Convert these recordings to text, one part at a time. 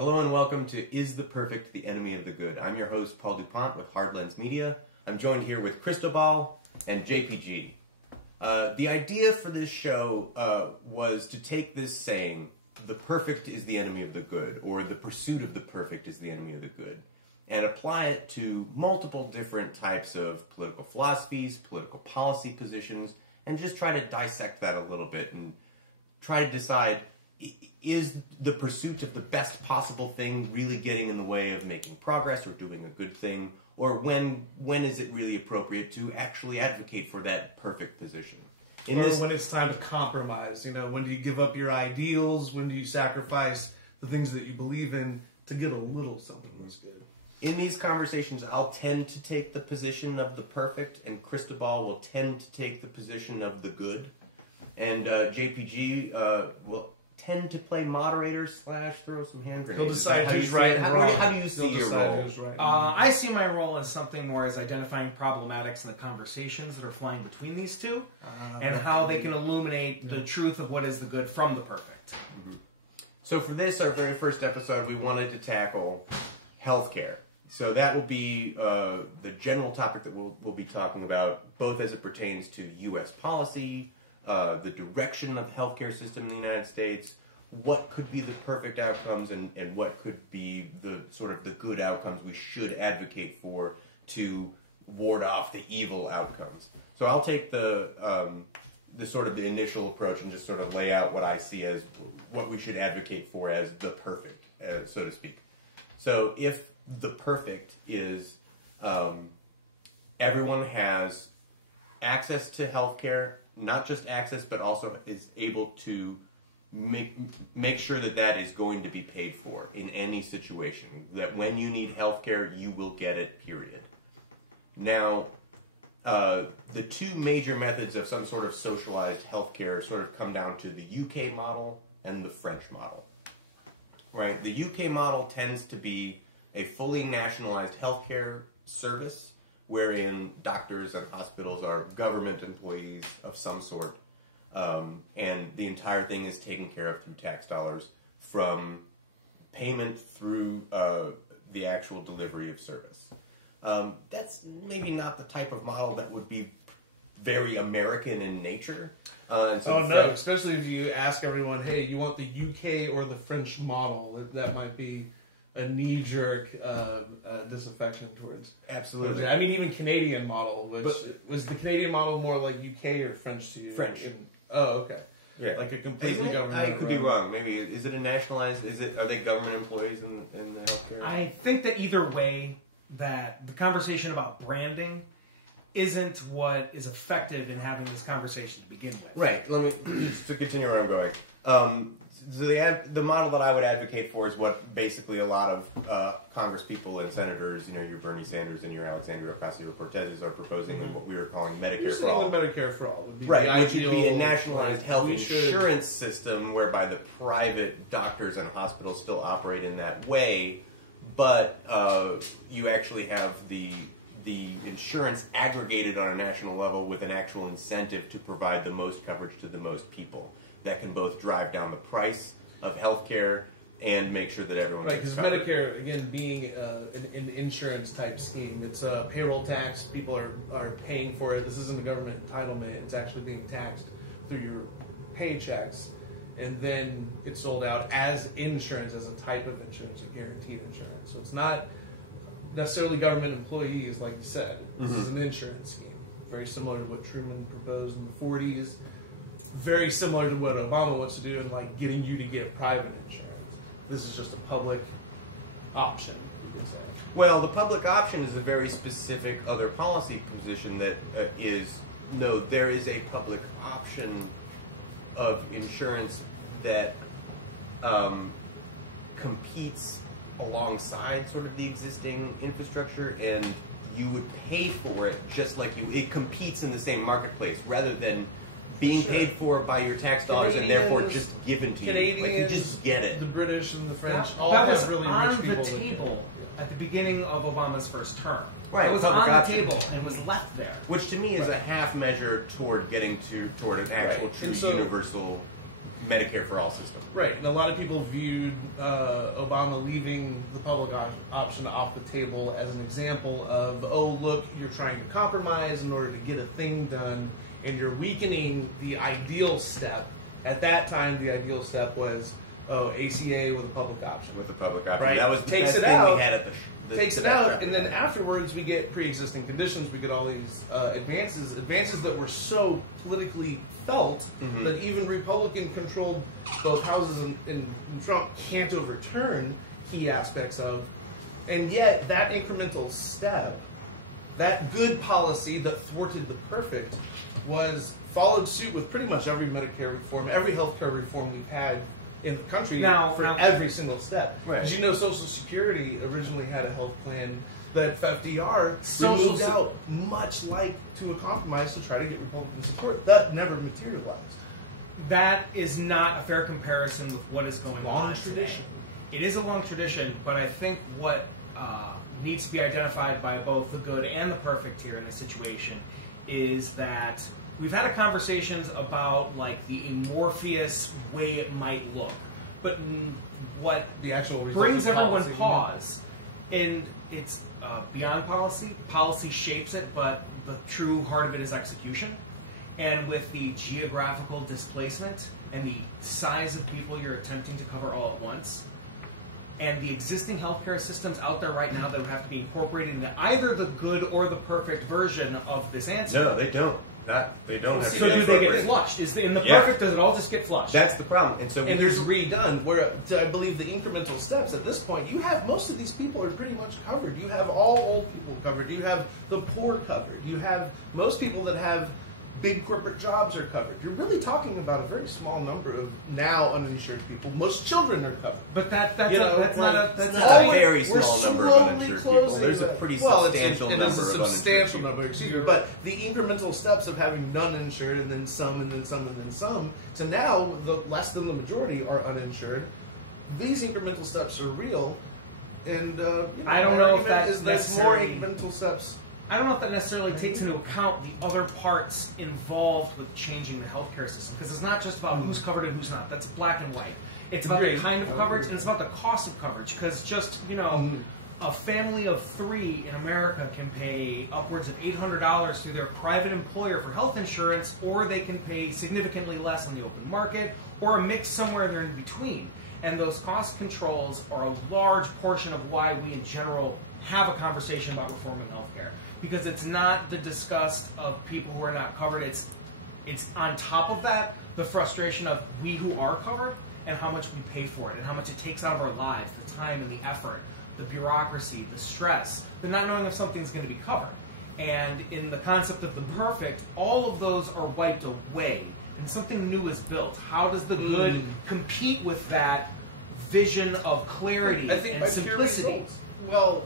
Hello and welcome to Is the Perfect the Enemy of the Good? I'm your host, Paul DuPont with Hard Lens Media. I'm joined here with Christobal and JPG. The idea for this show was to take this saying, the perfect is the enemy of the good, or the pursuit of the perfect is the enemy of the good, and apply it to multiple different types of political philosophies, political policy positions, and just try to dissect that a little bit and try to decide, is the pursuit of the best possible thing really getting in the way of making progress or doing a good thing? Or when is it really appropriate to actually advocate for that perfect position? When it's time to compromise, when do you give up your ideals? When do you sacrifice the things that you believe in to get a little something that's good? In these conversations, I'll tend to take the position of the perfect, and Christobal will tend to take the position of the good. And JPG will tend to play moderator / throw some hand grenades. He'll decide who's right and wrong. How do you see your role? Right. I see my role as something more as identifying problematics in the conversations that are flying between these two, and how they can illuminate the truth of what is the good from the perfect. Mm-hmm. So for this, our very first episode, we wanted to tackle healthcare. So that will be the general topic that we'll be talking about, both as it pertains to U.S. policy, the direction of the healthcare system in the United States, what could be the perfect outcomes, and what could be the sort of the good outcomes we should advocate for to ward off the evil outcomes. So I'll take the sort of the initial approach and just sort of lay out what I see as what we should advocate for as the perfect, so to speak. So if the perfect is everyone has access to healthcare, not just access, but also is able to make sure that is going to be paid for in any situation. That when you need healthcare, you will get it, period. Now, the two major methods of some sort of socialized healthcare sort of come down to the UK model and the French model. Right? The UK model tends to be a fully nationalized healthcare service wherein doctors and hospitals are government employees of some sort, and the entire thing is taken care of through tax dollars, from payment through the actual delivery of service. That's maybe not the type of model that would be very American in nature. No, especially if you ask everyone, hey, you want the UK or the French model? That might be a knee-jerk disaffection towards. Absolutely. I mean, even Canadian model, was the Canadian model more like UK or French to you? French. Okay. Yeah. Like a completely government. I could be wrong. Maybe is it a nationalized? Are they government employees in the healthcare? I think that either way, that the conversation about branding isn't what is effective in having this conversation to begin with. Right. Let me just to continue where I'm going. So the model that I would advocate for is what basically a lot of Congress people and senators, your Bernie Sanders and your Alexandria Ocasio-Cortez are proposing in what we were calling Medicare for All. Medicare for All would be right, the which would be a nationalized health insurance insurance system whereby the private doctors and hospitals still operate in that way, but you actually have the insurance aggregated on a national level with an actual incentive to provide the most coverage to the most people. That can both drive down the price of healthcare and make sure that everyone gets covered. Right, because Medicare, again, being an insurance type scheme, it's a payroll tax. People are paying for it. This isn't a government entitlement. It's actually being taxed through your paychecks, and then it's sold out as insurance, as a type of insurance, a guaranteed insurance. So it's not necessarily government employees, like you said. This is an insurance scheme, very similar to what Truman proposed in the 40s. Very similar to what Obama wants to do in getting you to get private insurance. This is just a public option, you could say. Well, the public option is a very specific other policy position that there is a public option of insurance that competes alongside sort of the existing infrastructure, and you would pay for it just like it competes in the same marketplace rather than being paid for by your tax dollars and therefore just given to you. Like you just get it. The British and the French all that have was really on rich people the table at the beginning of Obama's first term. Right, it was on the option. table and was left there. Which to me is a half measure toward getting toward an actual true universal Medicare for all system. Right, and a lot of people viewed Obama leaving the public option off the table as an example of, oh, look, you're trying to compromise in order to get a thing done, and you're weakening the ideal step. At that time, the ideal step was, ACA with a public option. With the public option. Right. That was the Takes best it thing out, we had at the takes it that out, traffic and then light. afterwards we get pre-existing conditions. We get all these advances that were so politically felt that even Republican-controlled both houses and Trump can't overturn key aspects of. And yet, that incremental step, that good policy that thwarted the perfect, was followed suit with pretty much every Medicare reform, every healthcare reform we've had in the country for every single step. Right. Did you know Social Security originally had a health plan that FDR removed out, much like to a compromise to try to get Republican support? That never materialized. That is not a fair comparison with what is going on. Long tradition. It is a long tradition, but I think what needs to be identified by both the good and the perfect here in this situation is that we've had conversations about like the amorphous way it might look, but what The actual brings everyone policy, pause, and it's beyond policy. Policy shapes it, but the true heart of it is execution. And with the geographical displacement and the size of people you're attempting to cover all at once, and the existing healthcare systems out there right now that would have to be incorporated into either the good or the perfect version of this answer. No, they don't. They don't have to So be do they get incorporated. flushed? Is in the Yeah. perfect, does it all just get flushed? That's the problem. And so and there's redone where I believe the incremental steps at this point, you have most of these people are pretty much covered. You have all old people covered. You have the poor covered. You have most people that have big corporate jobs are covered. You're really talking about a very small number of now uninsured people. Most children are covered. But that's You know, not a It's that's not a a very we're small number of slowly uninsured people. closing There's a that. pretty Well, substantial it number is a of uninsured substantial people. number, excuse me. But the incremental steps of having none insured and then some and then some and then some to now the less than the majority are uninsured. These incremental steps are real, and I don't my know if argument that's is there's more necessarily- incremental steps. I don't know if that necessarily takes into account the other parts involved with changing the healthcare system, because it's not just about who's covered and who's not. That's black and white. It's about Agreed. the kind of coverage, and it's about the cost of coverage. Because just a family of 3 in America can pay upwards of $800 through their private employer for health insurance, or they can pay significantly less on the open market, or a mix somewhere there in between. And those cost controls are a large portion of why we, in general, have a conversation about reforming healthcare. Because it's not the disgust of people who are not covered. It's on top of that, the frustration of we who are covered and how much we pay for it and how much it takes out of our lives, the time and the effort, the bureaucracy, the stress, the not knowing if something's going to be covered. And in the concept of the perfect, all of those are wiped away and something new is built. How does the good compete with that vision of clarity I think and by pure simplicity? results. Well,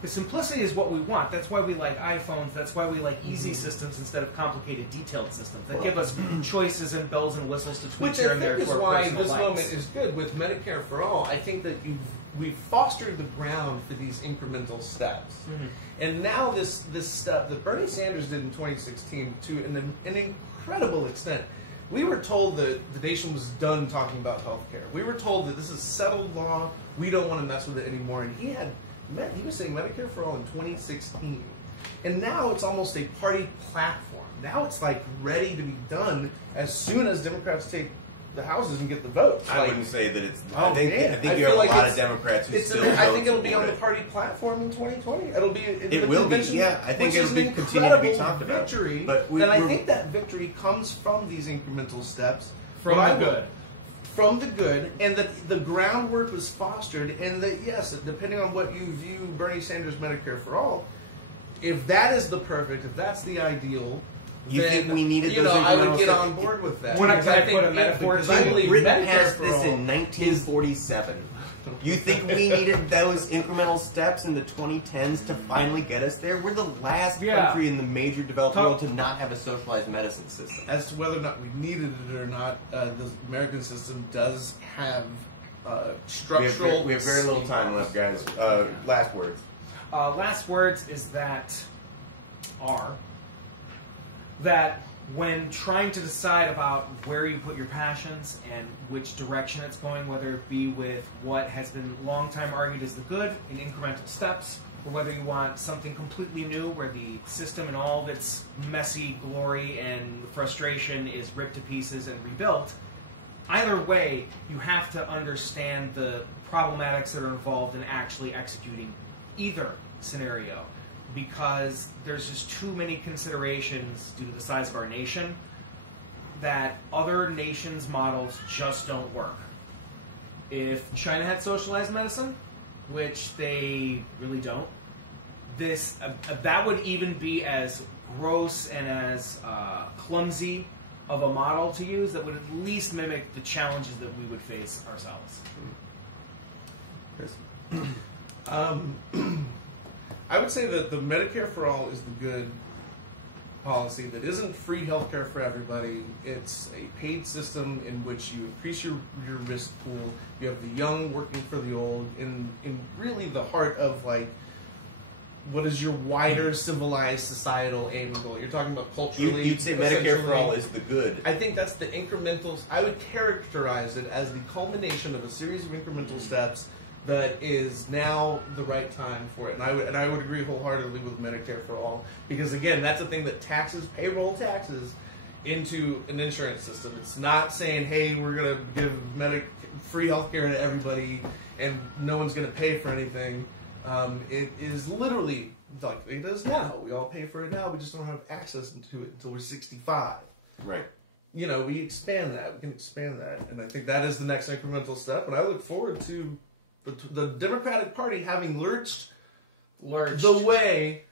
The simplicity is what we want. That's why we like iPhones. That's why we like easy systems instead of complicated, detailed systems that give us choices and bells and whistles to tweak which here I and there think to is our why personal this likes. moment is good with Medicare for All. I think that we've fostered the ground for these incremental steps, and now this step that Bernie Sanders did in 2016 to an incredible extent. We were told that the nation was done talking about healthcare. We were told that this is settled law. We don't want to mess with it anymore. And he was saying Medicare for All in 2016. And now it's almost a party platform. Now it's like ready to be done as soon as Democrats take the houses and get the votes. I Like, wouldn't say that it's. Oh, I think man. you I have feel a like lot it's- of Democrats who still. I don't think it'll be on support the it. party platform in 2020. It'll be. It will be, yeah. I think it'll be continue to be talked about. Victory, But and I we're- think that victory comes from these incremental steps. From But the I will- good. From the good, and that the groundwork was fostered, and that yes, depending on what you view Bernie Sanders' Medicare for All, if that is the perfect, if that's the ideal, You then, think we needed you those know, I would incremental get steps? on board with that. When I Because put a metaphor because to I it, believe Britain Medicare passed for this All in 1947. You think we needed those incremental steps in the 2010s to finally get us there? We're the last Yeah. country in the major developed world to not have a socialized medicine system. As to whether or not we needed it or not, the American system does have structural. We have very little time left, guys. Last words. Last words is that when trying to decide about where you put your passions and which direction it's going, whether it be with what has been long time argued as the good in incremental steps, or whether you want something completely new where the system in all of its messy glory and frustration is ripped to pieces and rebuilt, either way, you have to understand the problematics that are involved in actually executing either scenario, because there's just too many considerations due to the size of our nation that other nations' models just don't work. If China had socialized medicine, which they really don't, that would even be as gross and as clumsy of a model to use that would at least mimic the challenges that we would face ourselves. I would say that the Medicare for All is the good policy that isn't free healthcare for everybody. It's a paid system in which you increase your risk pool. You have the young working for the old in really the heart of like what is your wider civilized societal aim and goal. You're talking about culturally. You'd say Medicare for All is the good. I think that's the incremental. I would characterize it as the culmination of a series of incremental steps that is now the right time for it. And I would agree wholeheartedly with Medicare for All, because again, that's a thing that taxes, payroll taxes, into an insurance system. It's not saying, hey, we're going to give free healthcare to everybody and no one's going to pay for anything. It is literally like it is now. We all pay for it now. We just don't have access to it until we're 65. Right. You know, we expand that. We can expand that. And I think that is the next incremental step. And I look forward to the Democratic Party having lurched the way.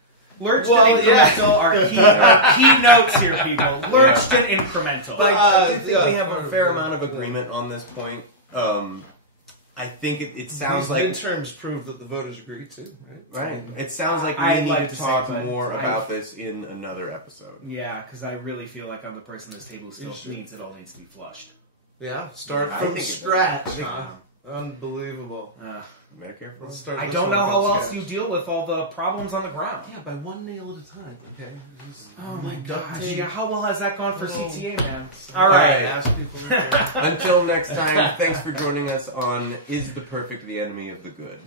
Lurched and incremental are key notes here, people. Lurched and incremental. But I think we have a fair amount of agreement on this point. I think it sounds like midterms prove that the voters agree too, right? Right. It sounds like we need to talk more about this in another episode. Yeah, because I really feel like I'm the person at this table who still needs it all needs to be flushed. Yeah, start from scratch. Unbelievable. Medicare for All? I don't know how else you deal with all the problems on the ground. Yeah, by one nail at a time. Okay. Oh my gosh. Yeah, how well has that gone for CTA, man? All right. Ask people. Until next time, thanks for joining us on Is the Perfect the Enemy of the Good?